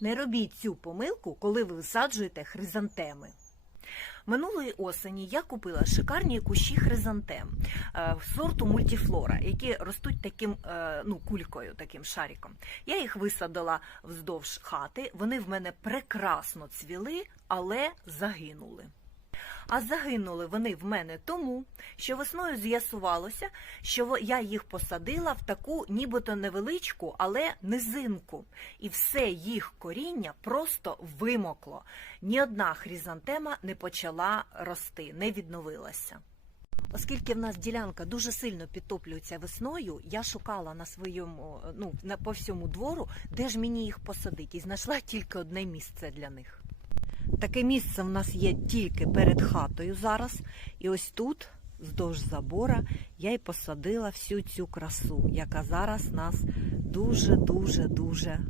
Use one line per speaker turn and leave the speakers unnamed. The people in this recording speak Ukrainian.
Не робіть цю помилку, коли ви висаджуєте хризантеми. Минулої осені я купила шикарні кущі хризантем е, сорту мультифлора, які ростуть таким е, ну, кулькою, таким шариком. Я їх висадила вздовж хати. Вони в мене прекрасно цвіли, але загинули. А загинули вони в мене тому, що весною з'ясувалося, що я їх посадила в таку нібито невеличку, але низинку. І все їх коріння просто вимокло. Ні одна хризантема не почала рости, не відновилася. Оскільки в нас ділянка дуже сильно підтоплюється весною, я шукала на своєму, ну, на, по всьому двору, де ж мені їх посадити, і знайшла тільки одне місце для них. Таке місце в нас є тільки перед хатою зараз. І ось тут, вздовж забора, я й посадила всю цю красу, яка зараз нас дуже-дуже дуже